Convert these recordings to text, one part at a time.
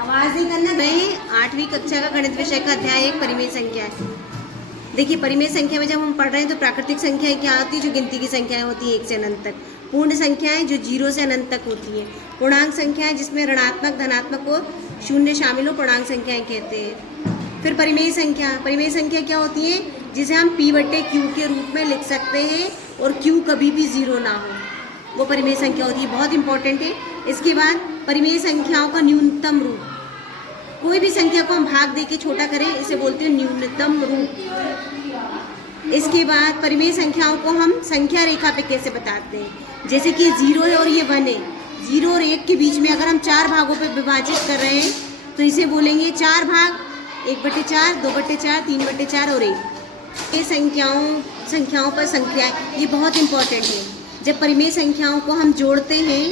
आवाज नहीं करना। मैं 8वीं कक्षा का गणित विषय का अध्याय 1 परिमेय संख्या है। देखिए, परिमेय संख्या में जब हम पढ़ रहे हैं तो प्राकृतिक संख्याएं क्या होती है, जो गिनती की संख्याएं होती है 1 से अनंत तक। पूर्ण संख्याएं जो 0 से अनंत तक होती हैं। पूर्णांक संख्याएं जिसमें ऋणात्मक, धनात्मक और शून्य शामिल हो, पूर्णांक संख्याएं कहते हैं। फिर परिमेय संख्या, परिमेय संख्या क्या होती है, जिसे हम P/Q के रूप में लिख सकते हैं और Q कभी भी 0 ना हो, वो परिमेय संख्या होती है। बहुत इंपॉर्टेंट है। इसके बाद परिमेय संख्याओं का न्यूनतम रूप, कोई भी संख्या को हम भाग दे के छोटा करें, इसे बोलते हैं न्यूनतम रूप। इसके बाद परिमेय संख्याओं को हम संख्या रेखा पे कैसे बताते हैं, जैसे कि 0 है और ये 1 है। 0 और 1 के बीच में अगर हम 4 भागों पे विभाजित कर रहे हैं तो इसे बोलेंगे 4 भाग, 1/4, 2/4, 3/4 और 1। ये संख्याओं पर संख्याएं, ये बहुत इंपॉर्टेंट है। जब परिमेय संख्याओं को हम जोड़ते हैं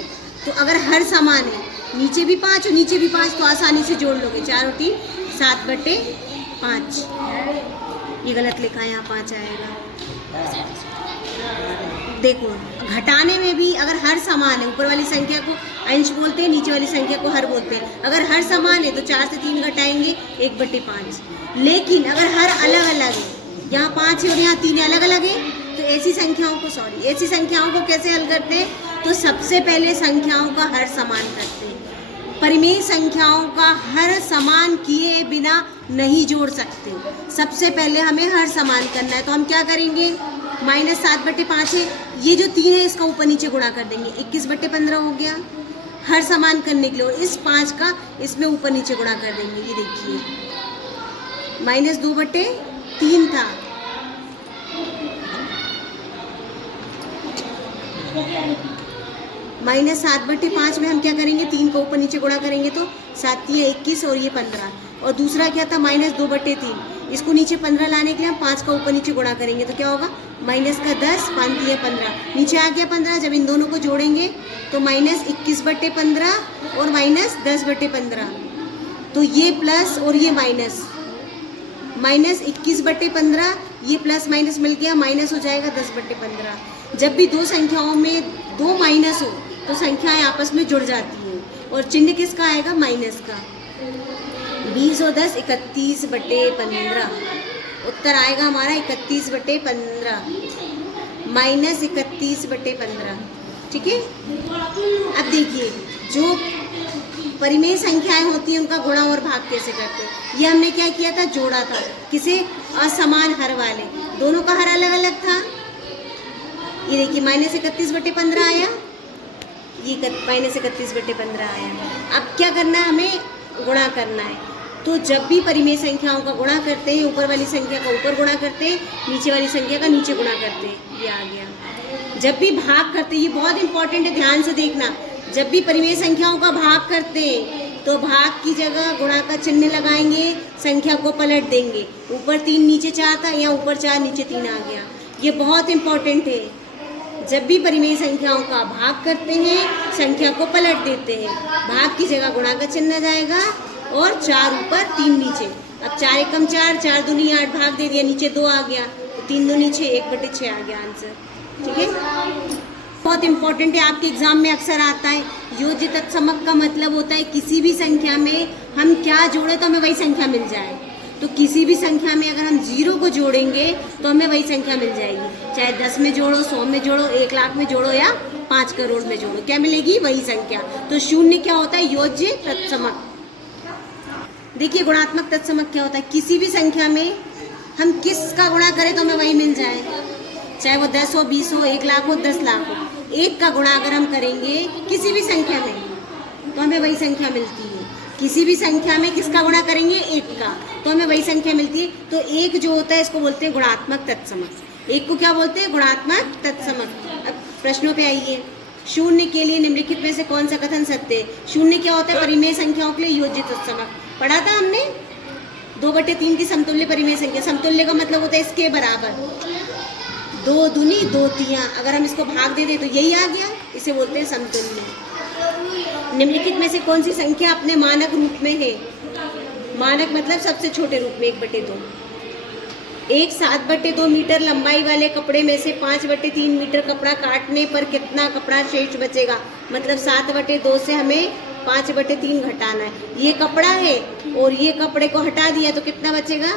तो अगर हर समान है, नीचे भी 5 और नीचे भी 5, तो आसानी से जोड़ लोगे। 4 और 3 7/5। ये गलत लिखा है, यहाँ 5 आएगा। देखो, घटाने में भी अगर हर समान है, ऊपर वाली संख्या को अंश बोलते हैं, नीचे वाली संख्या को हर बोलते हैं। अगर हर समान है तो 4 से 3 घटाएंगे, 1/5। लेकिन अगर हर अलग अलग है, यहाँ 5 है और यहाँ 3 अलग अलग है, तो ऐसी संख्याओं को कैसे हल करते हैं, तो सबसे पहले संख्याओं का हर समान करते हैं। परिमेय संख्याओं का हर समान किए बिना नहीं जोड़ सकते। सबसे पहले हमें हर समान करना है, तो हम क्या करेंगे, -7/5 है, ये जो 3 है इसका ऊपर नीचे गुणा कर देंगे, 21/15 हो गया हर समान करने के लिए। और इस 5 का इसमें ऊपर नीचे गुणा कर देंगे। ये देखिए, -2/3 था, -7/5 में हम क्या करेंगे, 3 को ऊपर नीचे गुणा करेंगे तो 7 × 21 और ये 15। और दूसरा क्या था, -2/3, इसको नीचे 15 लाने के लिए हम 5 का ऊपर नीचे गुणा करेंगे तो क्या होगा, -10, 5 × 15, नीचे आ गया 15। जब इन दोनों को जोड़ेंगे तो -21/15 और -10/15, तो ये प्लस और ये माइनस, -21/15, ये प्लस माइनस मिल गया, माइनस हो जाएगा 10/15। जब भी दो संख्याओं में 2 माइनस हो तो संख्याएं आपस में जुड़ जाती हैं और चिन्ह किसका आएगा, माइनस का। 20 और 10 31/15, उत्तर आएगा हमारा 31/15, -31/15। ठीक है। अब देखिए, जो परिमेय संख्याएं होती हैं उनका गुणा और भाग कैसे करते हैं। ये हमने क्या किया था, जोड़ा था। किसे, असमान हर वाले, दोनों का हर अलग अलग था। ये देखिए, -31/15 आया, ये -31/15 आया। अब क्या करना है, हमें गुणा करना है। तो जब भी परिमेय संख्याओं का गुणा करते हैं, ऊपर वाली संख्या का ऊपर गुणा करते हैं, नीचे वाली संख्या का नीचे गुणा करते हैं। ये आ गया। जब भी भाग करते हैं, ये बहुत इंपॉर्टेंट है, ध्यान से देखना। जब भी परिमेय संख्याओं का भाग करते हैं तो भाग की जगह गुणा का चिन्ह लगाएंगे, संख्या को पलट देंगे। ऊपर 3 नीचे 4 था, यहाँ ऊपर 4 नीचे 3 आ गया। ये बहुत इंपॉर्टेंट है। जब भी परिमेय संख्याओं का भाग करते हैं, संख्या को पलट देते हैं, भाग की जगह गुणा का चिन्ह जाएगा और 4 ऊपर 3 नीचे। अब 4 एकम 4, 4 दूनी 8, भाग दे दिया, नीचे 2 आ गया, तो 3 दूनी 6, 1/6 आ गया आंसर। ठीक है, बहुत इंपॉर्टेंट है, आपके एग्जाम में अक्सर आता है। योज्य तत्समक का मतलब होता है किसी भी संख्या में हम क्या जोड़े तो हमें वही संख्या मिल जाए। तो किसी भी संख्या में अगर हम 0 को जोड़ेंगे तो हमें वही संख्या मिल जाएगी, चाहे 10 में जोड़ो, 100 में जोड़ो, 1 लाख में जोड़ो या 5 करोड़ में जोड़ो, क्या मिलेगी, वही संख्या। तो 0 क्या होता है, योज्य तत्समक। देखिए, गुणात्मक तत्समक क्या होता है, किसी भी संख्या में हम किसका गुणा करें तो हमें वही मिल जाए, चाहे वो 10 हो, 20 हो, 1 लाख हो, 10 लाख हो। 1 का गुणा अगर हम करेंगे किसी भी संख्या में तो हमें वही संख्या मिलती है। किसी भी संख्या में किसका गुणा करेंगे, 1 का, तो हमें वही संख्या मिलती है। तो 1 जो होता है इसको बोलते हैं गुणात्मक तत्समक। 1 को क्या बोलते हैं, गुणात्मक तत्समक। अब प्रश्नों पे आइए। 0 के लिए निम्नलिखित में से कौन सा कथन सत्य है। 0 क्या होता है, परिमेय संख्याओं के लिए योज्य तत्समक। पढ़ा था हमने, 2/3 की समतुल्य परिमेय संख्या। समतुल्य का मतलब होता है इसके बराबर, 2 दूनी 2 तियां। अगर हम इसको भाग दे दें तो यही आ गया, इसे बोलते हैं समतुल्य। निम्नलिखित में से कौन सी संख्या अपने मानक रूप में है। मानक मतलब सबसे छोटे रूप में, 1/2। एक 7/2 मीटर लंबाई वाले कपड़े में से 5/3 मीटर कपड़ा काटने पर कितना कपड़ा शेष बचेगा। मतलब 7/2 से हमें 5/3 घटाना है। ये कपड़ा है और ये कपड़े को हटा दिया तो कितना बचेगा?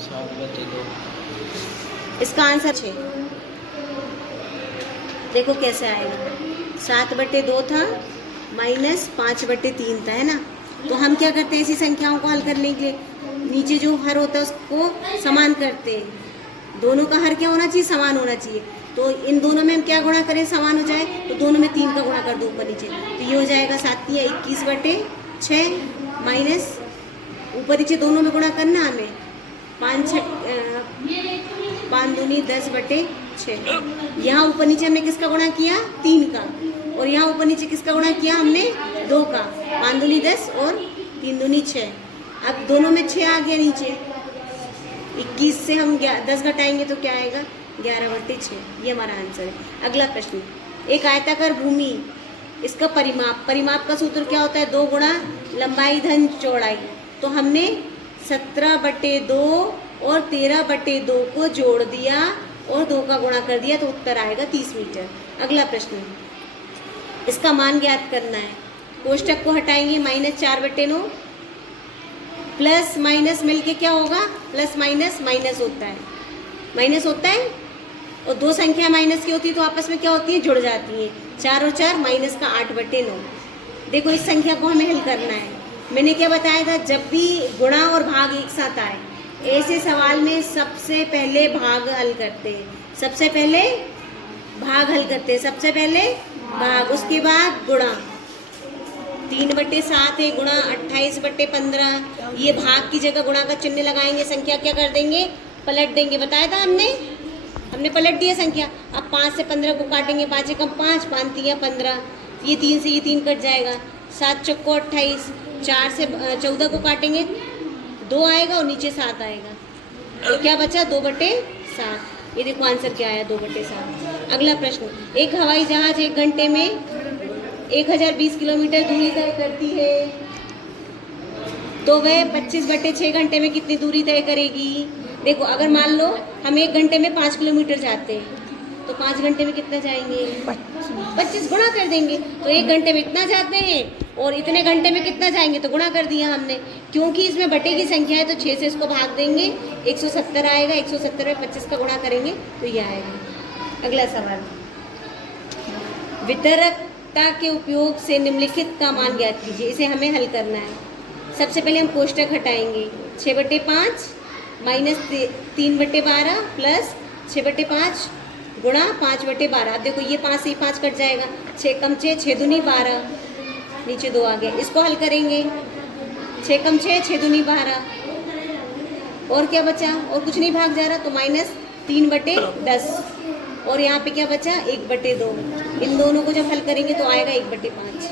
7/2। इसका आंसर 6। देखो कैसे आएगा, 7/2 था माइनस 5/3 था, है ना। तो हम क्या करते हैं ऐसी संख्याओं को हल करने के लिए, नीचे जो हर होता है उसको समान करते हैं। दोनों का हर क्या होना चाहिए? समान होना चाहिए। तो इन दोनों में हम क्या गुणा करें समान हो जाए? तो दोनों में 3 का गुणा कर दो ऊपर नीचे, तो ये हो जाएगा 7×3 = 21/6 माइनस ऊपर नीचे दोनों में गुणा करना हमें, 5×2 = 10/6। यहाँ ऊपर नीचे हमने किसका गुणा किया? 3 का। और यहाँ ऊपर नीचे किसका गुणा किया हमने? 2 का। 5×2 = 10 और 3×2 = 6। अब दोनों में 6 आ गया नीचे, 21 से हम 10 घटाएंगे तो क्या आएगा? 11/6। ये हमारा आंसर है। अगला प्रश्न, एक आयताकार भूमि, इसका परिमाप का सूत्र क्या होता है? 2 गुणा लंबाई धन चौड़ाई। तो हमने 17/2 और 13/2 को जोड़ दिया और 2 का गुणा कर दिया तो उत्तर आएगा 30 मीटर। अगला प्रश्न, इसका मान ज्ञात करना है। कोष्टक को हटाएंगे, -4/9 प्लस माइनस मिलके क्या होगा? प्लस माइनस माइनस होता है, माइनस होता है। और 2 संख्या माइनस की होती है तो आपस में क्या होती है? जुड़ जाती हैं। 4 और 4 माइनस का 8/9। देखो इस संख्या को हमें हल करना है। मैंने क्या बताया था? जब भी गुणा और भाग एक साथ आए ऐसे सवाल में सबसे पहले भाग हल करते हैं, सबसे पहले भाग हल करते हैं, सबसे पहले भाग, उसके बाद गुणा। 3/7 है गुणा 28/15। ये भाग की जगह गुणा का चिन्ह लगाएंगे, संख्या क्या कर देंगे? पलट देंगे। बताया था हमने पलट दिया संख्या। अब 5 से 15 को काटेंगे, 5 एकम 5, 5 तिया 15, ये 3 से ये 3 कट जाएगा, 7 चौको 28, 4 से 14 को काटेंगे 2 आएगा और नीचे 7 आएगा, तो क्या बचा? 2/7। ये देखो आंसर क्या आया? 2/7। अगला प्रश्न, एक हवाई जहाज 1 घंटे में 1020 किलोमीटर दूरी तय करती है, तो वह 25/6 घंटे में कितनी दूरी तय करेगी? देखो अगर मान लो हम 1 घंटे में 5 किलोमीटर जाते हैं तो 5 घंटे में कितना जाएंगे? 25 गुणा कर देंगे। तो 1 घंटे में इतना जाते हैं और इतने घंटे में कितना जाएंगे? तो गुणा कर दिया हमने। क्योंकि इसमें बटे की संख्या है तो 6 से इसको भाग देंगे, 170 आएगा। 170 में 25 का गुणा करेंगे तो ये आएगा। अगला सवाल, वितरकता के उपयोग से निम्नलिखित का मान ज्ञात कीजिए। इसे हमें हल करना है। सबसे पहले हम कोष्टक हटाएंगे, 6/5 माइनस 3/12 प्लस 6/5 गुणा 5/12। अब देखो ये 5 से 5 कट जाएगा, 6 कम 6, 6 दूनी 12, नीचे 2 आ गया। इसको हल करेंगे, 6 कम 6, 6 दूनी 12, और क्या बचा? और कुछ नहीं भाग जा रहा, तो -3/10 और यहाँ पे क्या बचा? 1/2। इन दोनों को जब हल करेंगे तो आएगा 1/5।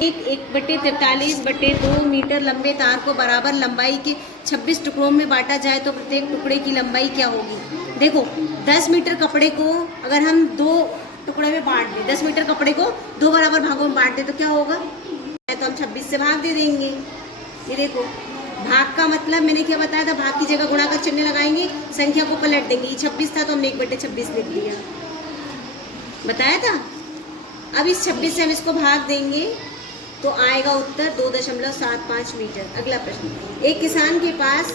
1/43/2 मीटर लंबे तार को बराबर लंबाई के 26 टुकड़ों में बांटा जाए तो प्रत्येक टुकड़े की लंबाई क्या होगी? देखो 10 मीटर कपड़े को अगर हम 2 टुकड़े में बांट दें, 10 मीटर कपड़े को 2 बराबर भागों में बांट दें तो क्या होगा? तो हम 26 से भाग दे देंगे। ये देखो भाग का मतलब मैंने क्या बताया था? भाग की जगह गुणा का चिन्ह लगाएंगे, संख्या को पलट देंगे। ये 26 था तो हमने 1/26 लिख दिया, बताया था। अब इस 26 से हम इसको भाग देंगे तो आएगा उत्तर 2.75 मीटर। अगला प्रश्न, एक किसान के पास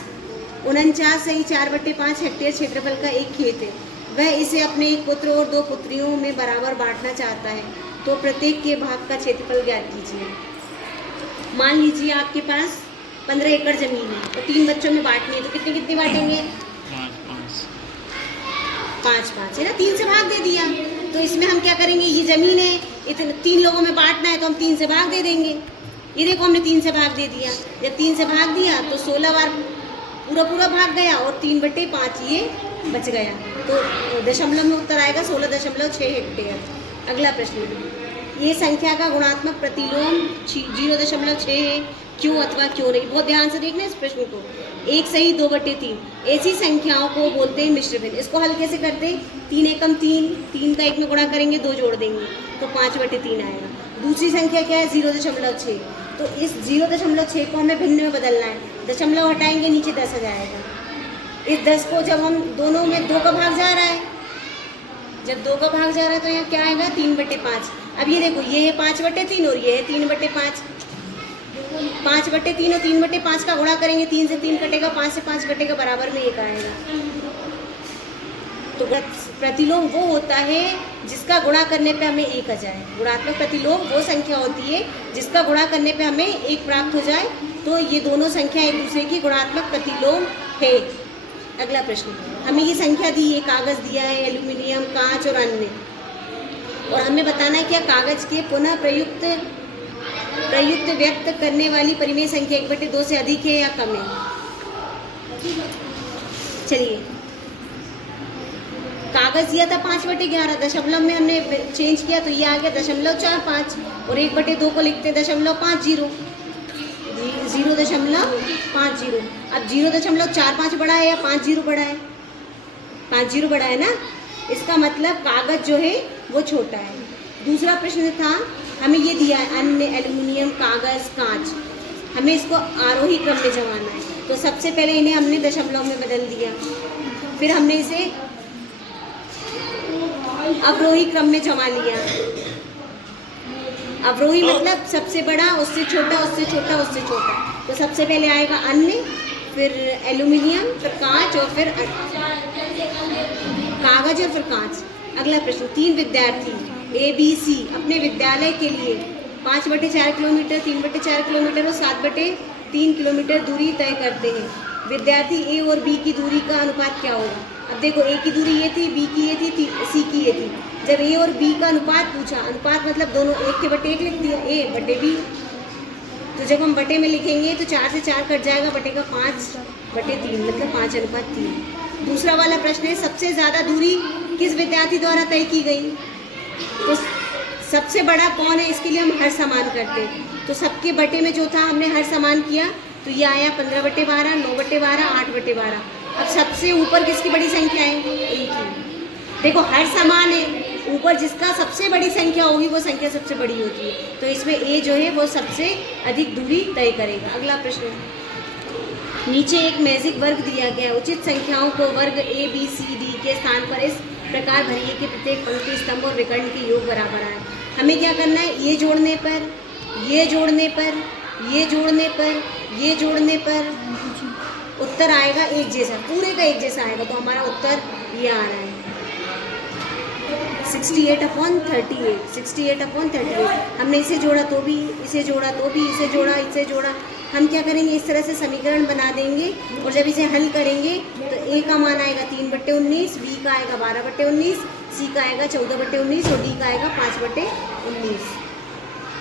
49.4/5 हेक्टेयर क्षेत्रफल का एक खेत है। वह इसे अपने एक पुत्र और 2 पुत्रियों में बराबर बांटना चाहता है, तो प्रत्येक के भाग का क्षेत्रफल ज्ञात कीजिए। मान लीजिए आपके पास 15 एकड़ जमीन है तो 3 बच्चों में बांटनी है, तो कितनी कितनी बांटेंगे? 5-5 है ना, 3 से भाग दे दिया। तो इसमें हम क्या करेंगे? ये जमीन है, इतने 3 लोगों में बांटना है तो हम 3 से भाग दे देंगे। ये देखो हमने 3 से भाग दे दिया। जब 3 से भाग दिया तो 16 बार पूरा भाग गया और 3/5 ये बच गया, तो दशमलव में उत्तर आएगा 16.6 हेक्टेयर। अगला प्रश्न, ये संख्या का गुणात्मक प्रतिलोम 0.6 है, क्यों अथवा क्यों नहीं? बहुत ध्यान से देखना इस प्रश्न को। 1 सही 2/3 ऐसी संख्याओं को बोलते हैं मिश्र भिन्न। इसको हल कैसे करते हैं? 3 एकम 3, 3 का 1 में गुणा करेंगे, 2 जोड़ देंगे तो 5/3 आएगा। दूसरी संख्या क्या है? 0.6। तो इस 0.6 को हमें भिन्न में बदलना है, दशमलव हटाएंगे, नीचे 10 आ जाएगा। इस 10 को जब हम दोनों में 2 का भाग जा रहा है, जब 2 का भाग जा रहा है तो यहाँ क्या आएगा? 3/5। अब ये देखो, ये है 5/3 और ये है 3/5। 5/3 और 3/5 का गुणा करेंगे, 3 से 3 कटेगा, 5 से 5 कटेगा, बराबर में 1 आएगा। तो प्रतिलोम वो होता है जिसका गुणा करने पे हमें 1 आ जाए। गुणात्मक प्रतिलोम वो संख्या होती है जिसका गुणा करने पे हमें 1 प्राप्त हो जाए। तो ये दोनों संख्या एक दूसरे की गुणात्मक प्रतिलोम है। अगला प्रश्न, हमें ये संख्या दी है, कागज़ दिया है, एल्यूमिनियम, कांच और अन्य, और हमें बताना है क्या कागज़ के पुनः प्रयुक्त व्यक्त करने वाली परिमेय संख्या 1/2 से अधिक है या कम है। चलिए, कागज़ दिया था 5/11, दशमलव में हमने चेंज किया तो ये आ गया 0.45, और 1/2 को लिखते हैं 0.50, 0.50। अब 0.45 बड़ा है या 50 बड़ा है? 50 बड़ा है ना, इसका मतलब कागज़ जो है वो छोटा है। दूसरा प्रश्न था, हमें ये दिया है अन्य, एल्यूमिनियम, कागज़, कांच, हमें इसको आरोही क्रम में जमाना है। तो सबसे पहले इन्हें हमने दशमलव में बदल दिया, फिर हमने इसे अवरोही क्रम में जमा लिया। अवरोही मतलब सबसे बड़ा, उससे छोटा, उससे छोटा, उससे छोटा। तो सबसे पहले आएगा अन्य, फिर एल्यूमिनियम, फिर कांच और फिर कागज और फिर कांच। अगला प्रश्न, 3 विद्यार्थी ABC अपने विद्यालय के लिए 5/4 किलोमीटर, 3/4 किलोमीटर और 7/3 किलोमीटर दूरी तय करते हैं। विद्यार्थी A और B की दूरी का अनुपात क्या होगा? अब देखो, A की दूरी ये थी, B की ये थी, C की ये थी। जब A और B का अनुपात पूछा, अनुपात मतलब दोनों 1/1 लिख दिया, A/B। तो जब हम बटे में लिखेंगे तो 4 से 4 कट जाएगा, बटेगा 5/3, मतलब 5:3। दूसरा वाला प्रश्न है, सबसे ज़्यादा दूरी किस विद्यार्थी द्वारा तय की गई? तो सबसे बड़ा कौन है, इसके लिए हम हर समान करते हैं। तो सबके बटे में जो था हमने हर समान किया, तो ये आया 15/12, 9/12, 8/12। अब सबसे ऊपर किसकी बड़ी संख्या है? A की। देखो, हर समान है, ऊपर जिसका सबसे बड़ी संख्या होगी वो संख्या सबसे बड़ी होती है। तो इसमें A जो है वो सबसे अधिक दूरी तय करेगा। अगला प्रश्न, नीचे एक मैजिक वर्ग दिया गया है, उचित संख्याओं को वर्ग A B C D के स्थान पर इस प्रकार भरिए कि प्रत्येक पंक्ति, स्तंभ और विकर्ण के योग बराबर आए। हमें क्या करना है, ये जोड़ने पर, ये जोड़ने पर, ये जोड़ने पर, ये जोड़ने पर उत्तर आएगा एक जैसा, पूरे का एक जैसा आएगा। तो हमारा उत्तर ये आ रहा है 68/38। 68/38। हमने इसे जोड़ा तो भी, इसे जोड़ा तो भी, इसे जोड़ा, इसे जोड़ा। हम क्या करेंगे, इस तरह से समीकरण बना देंगे, और जब इसे हल करेंगे तो A का मान आएगा 3/19, B का आएगा 12/19, C का आएगा 14/19 और D का आएगा 5/19।